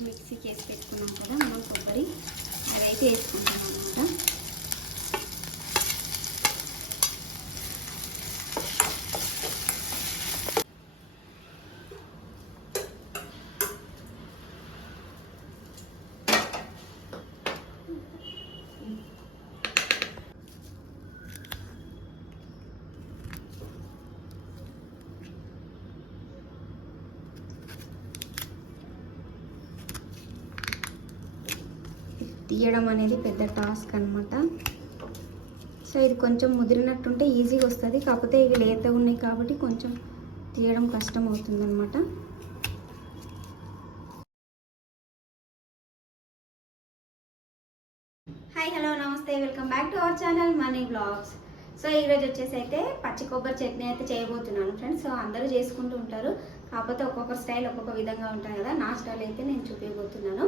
మిక్సీకి వేసి పెట్టుకున్నాం కదా మనం కొబ్బరి. అదైతే వేసుకుంటున్నాం అనమాట తీయడం అనేది పెద్ద టాస్క్ అనమాట సో ఇది కొంచెం ముదిరినట్టుంటే ఈజీగా వస్తుంది. కాకపోతే ఇవి లేత ఉన్నాయి కాబట్టి కొంచెం తీయడం కష్టం అవుతుందన్నమాట. హాయ్ హలో నమస్తే. Welcome back to our channel money blogs so ఈరోజు వచ్చేసి అయితే పచ్చి కొబ్బరి చట్నీ అయితే చేయబోతున్నాను ఫ్రెండ్స్ సో అందరూ చేసుకుంటూ ఉంటారు. కాకపోతే ఒక్కొక్క స్టైల్ ఒక్కొక్క విధంగా ఉంటాయి కదా. నా స్టైల్ అయితే నేను చూపించబోతున్నాను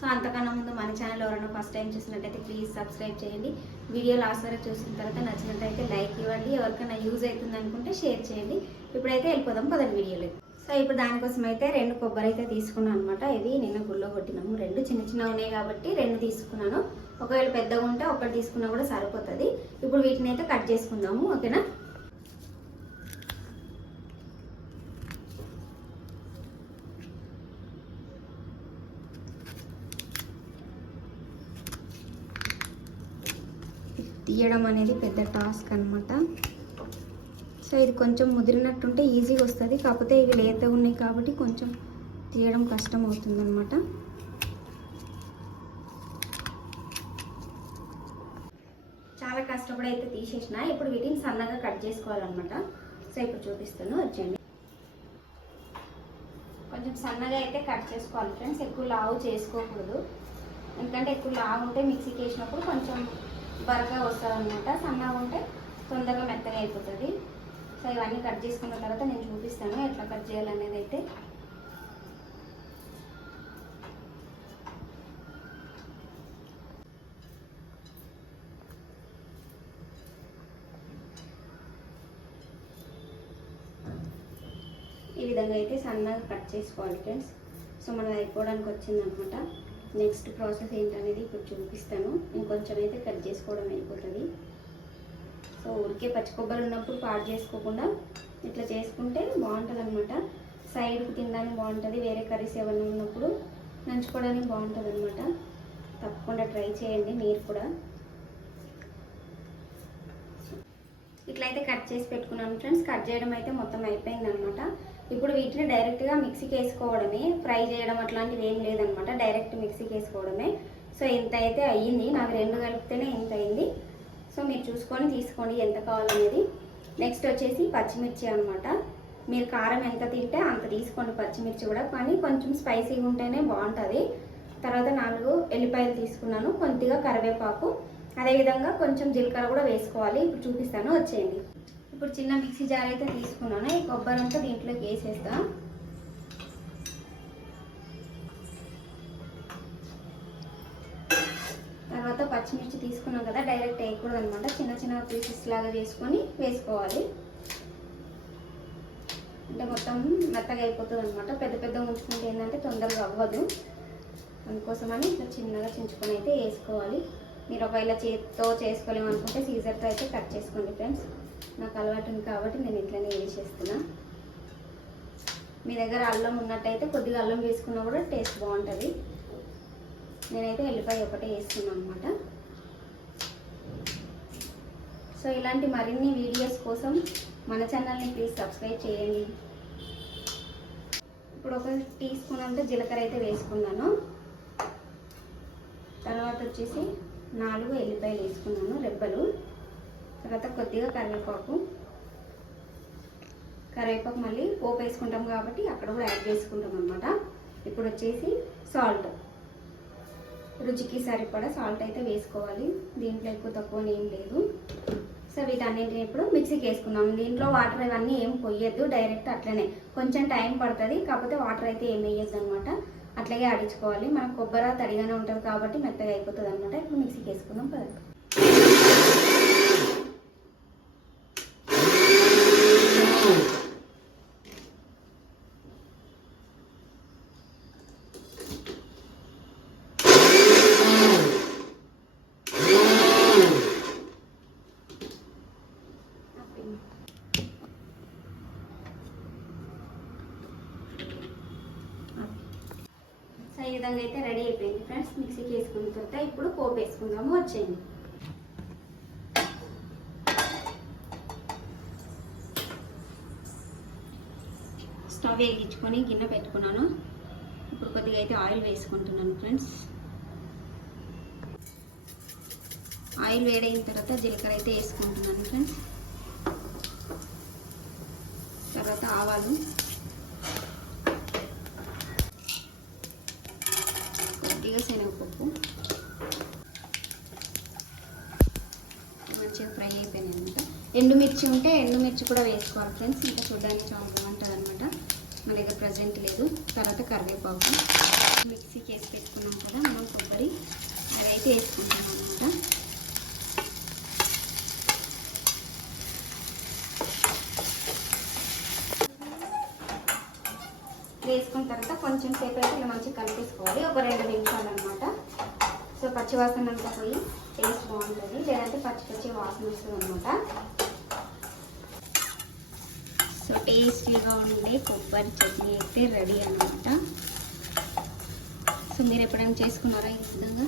సో అంతకన్నా ముందు మన ఛానల్ ఎవరైనా ఫస్ట్ టైం చూసినట్టయితే ప్లీజ్ సబ్స్క్రైబ్ చేయండి. వీడియో లాస్ట్ వరకు చూసిన తర్వాత నచ్చినట్టయితే లైక్ ఇవ్వండి. ఎవరికైనా యూజ్ అవుతుంది అనుకుంటే షేర్ చేయండి. ఇప్పుడైతే వెళ్ళిపోదాం పదండి వీడియోలో సో ఇప్పుడు దానికోసం అయితే రెండు కొబ్బరి అయితే తీసుకున్నాను అనమాట ఇవి నేను గుళ్ళో కొట్టినాము. రెండు చిన్న చిన్న ఉన్నాయి కాబట్టి రెండు తీసుకున్నాను. ఒకవేళ పెద్దగా ఉంటే ఒకటి తీసుకున్నా కూడా సరిపోతుంది. ఇప్పుడు వీటిని అయితే కట్ చేసుకుందాము. ఓకేనా? తీయడం అనేది పెద్ద టాస్క్ అనమాట సో ఇది కొంచెం ముదిరినట్టుంటే ఈజీగా వస్తుంది. కాకపోతే ఇవి లేత ఉన్నాయి కాబట్టి కొంచెం తీయడం కష్టం అవుతుందన్నమాట. చాలా కష్టపడి అయితే తీసేసిన. ఇప్పుడు వీటిని సన్నగా కట్ చేసుకోవాలన్నమాట. సో ఇప్పుడు చూపిస్తాను. వచ్చేయండి. కొంచెం సన్నగా అయితే కట్ చేసుకోవాలి ఫ్రెండ్స్. ఎక్కువ లావు చేసుకోకూడదు. ఎందుకంటే ఎక్కువ లావు ఉంటే మిక్సీకి వేసినప్పుడు కొంచెం బరగా వస్తుంది అనమాట సన్నగా ఉంటే తొందరగా మెత్తగా అయిపోతుంది. సో ఇవన్నీ కట్ చేసుకున్న తర్వాత నేను చూపిస్తాను ఎట్లా కట్ చేయాలనేది అయితే. ఈ విధంగా అయితే సన్నగా కట్ చేసుకోవాలి ఫ్రెండ్స్. సో మనం అయిపోవడానికి వచ్చిందనమాట నెక్స్ట్ ప్రాసెస్ ఏంటనేది ఇప్పుడు చూపిస్తాను. ఇంకొంచెం అయితే కట్ చేసుకోవడం అయిపోతుంది. సో ఊరికే పచ్చి కొబ్బరి ఉన్నప్పుడు పాడు చేసుకోకుండా ఇట్లా చేసుకుంటే బాగుంటుంది అనమాట సైడ్కి తినడానికి బాగుంటుంది వేరే కర్రీస్ ఏమైనా ఉన్నప్పుడు నంచుకోవడానికి బాగుంటుంది అనమాట తప్పకుండా ట్రై చేయండి మీరు కూడా. ఇట్లయితే కట్ చేసి పెట్టుకున్నాను ఫ్రెండ్స్. కట్ చేయడం అయితే మొత్తం అయిపోయింది అనమాట ఇప్పుడు వీటిని డైరెక్ట్గా మిక్సీకి వేసుకోవడమే ఫ్రై చేయడం అట్లాంటివి ఏం లేదనమాట. డైరెక్ట్ మిక్సీకి వేసుకోవడమే సో ఇంత అయితే అయ్యింది. నాకు రెండు కలిపితేనే ఇంత అయింది సో మీరు చూసుకొని తీసుకోండి ఎంత కావాలనేది. నెక్స్ట్ వచ్చేసి పచ్చిమిర్చి అనమాట. మీరు కారం ఎంత తింటే అంత తీసుకోండి పచ్చిమిర్చి కూడా. కానీ కొంచెం స్పైసీగా ఉంటేనే బాగుంటుంది. తర్వాత నాలుగు ఎల్లిపాయలు తీసుకున్నాను. కొద్దిగా కరివేపాకు. అదేవిధంగా కొంచెం జీలకర్ర కూడా వేసుకోవాలి. ఇప్పుడు చూపిస్తాను. వచ్చేయండి. ఇప్పుడు చిన్న మిక్సీ జార్ అయితే తీసుకున్నాను. ఈ కొబ్బరి అంతా దీంట్లోకి వేసేస్తా. తర్వాత పచ్చిమిర్చి తీసుకున్నాం కదా డైరెక్ట్ వేయకూడదు అనమాట చిన్న చిన్న పీసెస్ లాగా చేసుకొని వేసుకోవాలి. అంటే మొత్తం మెత్తగా అయిపోతుంది అనమాట పెద్ద పెద్ద ఉంచుకుంటే ఏంటంటే తొందరగా అవ్వదు. అందుకోసమని ఇట్లా చిన్నగా చించుకొని అయితే వేసుకోవాలి. మీరు ఒకవేళ చేతితో చేసుకోలేము అనుకుంటే సీజర్తో అయితే కట్ చేసుకోండి ఫ్రెండ్స్ నాకు అలవాటు ఉంది కాబట్టి నేను ఇట్లనే వేసేస్తున్నా మీ దగ్గర అల్లం ఉన్నట్టయితే కొద్దిగా అల్లం వేసుకున్నా కూడా టేస్ట్ బాగుంటుంది. నేనైతే ఎల్లిపాయ ఒకటే వేస్తున్నాను అనమాట సో ఇలాంటి మరిన్ని వీడియోస్ కోసం మన ఛానల్ని ప్లీజ్ సబ్స్క్రైబ్ చేయండి. ఇప్పుడు ఒక టీ స్పూన్ అంతా జీలకర్ర అయితే వేసుకున్నాను. తర్వాత వచ్చేసి నాలుగు ఎల్లిపాయలు వేసుకున్నాను రెబ్బలు. తర్వాత కొద్దిగా కరివేపాకు. కరివేపాకు మళ్ళీ పోపు వేసుకుంటాం కాబట్టి అక్కడ కూడా యాడ్ చేసుకుంటాం అనమాట ఇప్పుడు వచ్చేసి సాల్ట్. రుచికి సరిపడా సాల్ట్ అయితే వేసుకోవాలి. దీంట్లో ఎక్కువ తక్కువ ఏం లేదు. సో వీటన్నింటిని ఇప్పుడు మిక్సీకి వేసుకున్నాం దీంట్లో వాటర్ ఇవన్నీ ఏం పొయ్యొద్దు డైరెక్ట్ అట్లనే. కొంచెం టైం పడుతుంది కాకపోతే వాటర్ అయితే ఏం వేయొద్దు అనమాట అట్లాగే ఆడించుకోవాలి మనకు కొబ్బరి తడిగానే ఉంటుంది కాబట్టి మెత్తగా అయిపోతుంది అనమాట ఇప్పుడు మిక్సీకి వేసుకున్నాం పదండి. విధంగా అయితే రెడీ అయిపోయింది ఫ్రెండ్స్. మిక్సీకి వేసుకున్న తర్వాత ఇప్పుడు పోపు వేసుకుందాము వచ్చేయండి. స్టవ్ వేగించుకొని గిన్నె పెట్టుకున్నాను. ఇప్పుడు కొద్దిగా అయితే ఆయిల్ వేసుకుంటున్నాను ఫ్రెండ్స్. ఆయిల్ వేడైన తర్వాత జీలకర్ర అయితే వేసుకుంటున్నాను ఫ్రెండ్స్. తర్వాత ఆవాలు. కొద్దిగా శనగపప్పు. మంచిగా ఫ్రై అయిపోయినాయి అనమాట. ఎండుమిర్చి ఉంటే ఎండుమిర్చి కూడా వేసుకోవాలి ఫ్రెండ్స్. ఇంకా చూడడానికి చాలా బాగుంటుంది అనమాట మన దగ్గర ప్రజెంట్ లేదు. తర్వాత కరివేపాకు. మిక్సీకి వేసి పెట్టుకున్నాం కదా మనం కొబ్బరి. అదైతే వేసుకుంటాం అనమాట. వేసుకున్న తర్వాత కొంచెం సేపు అయితే ఇలా మంచిగా కలిపేసుకోవాలి. ఒక రెండు నిమిషాలు అనమాట సో పచ్చి వాసన అంతా పోయి టేస్ట్ బాగుంటుంది. లేదంటే పచ్చి పచ్చి వాసన వస్తుంది అనమాట సో టేస్టీగా ఉండే కొబ్బరి చట్నీ అయితే రెడీ అనమాట సో మీరు ఎప్పుడైనా చేసుకున్నారా ఈ విధంగా?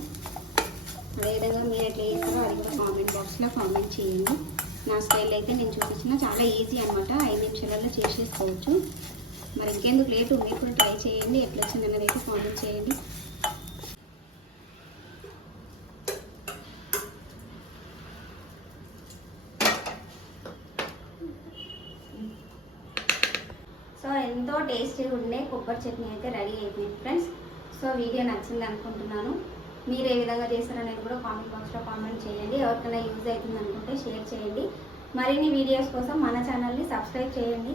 అదేవిధంగా మీరు ఎట్లా చేస్తారో అది కూడా కామెంట్ బాక్స్లో కామెంట్ చేయండి. నా స్టైల్ అయితే నేను చూపించిన చాలా ఈజీ అనమాట ఐదు నిమిషాలలో చేసేసుకోవచ్చు. మరి ఇంకెందుకు లేటు మీరు కూడా ట్రై చేయండి ఎట్లా వచ్చింది అన్నది అయితే కామెంట్ చేయండి. సో ఎంతో టేస్టీగా ఉండే కొబ్బరి చట్నీ అయితే రెడీ అయిపోయింది ఫ్రెండ్స్ సో వీడియో నచ్చింది అనుకుంటున్నాను. మీరు ఏ విధంగా చేస్తారనేది కూడా కామెంట్ బాక్స్లో కామెంట్ చేయండి. ఎవరికైనా యూజ్ అవుతుంది అనుకుంటే షేర్ చేయండి. మరిన్ని వీడియోస్ కోసం మన ఛానల్ని సబ్స్క్రైబ్ చేయండి.